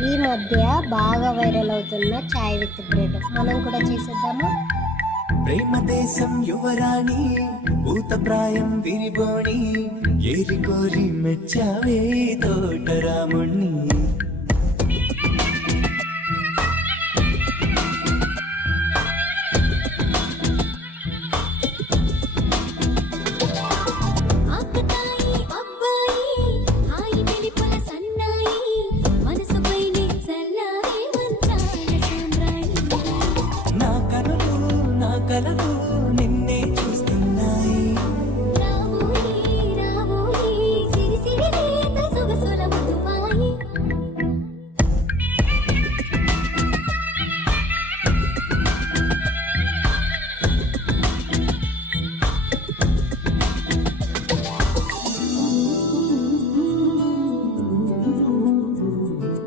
ఈ మధ్య బాగా వైరల్ అవుతున్న చాయ్ విత్ బ్రెడ్ మనం కూడా చేసేద్దామా? ప్రేమ దేశం యువరాణి భూత ప్రాయం విరిబోణి ఏరి కోరి మెచ్చావే తోటరాముణ్ణి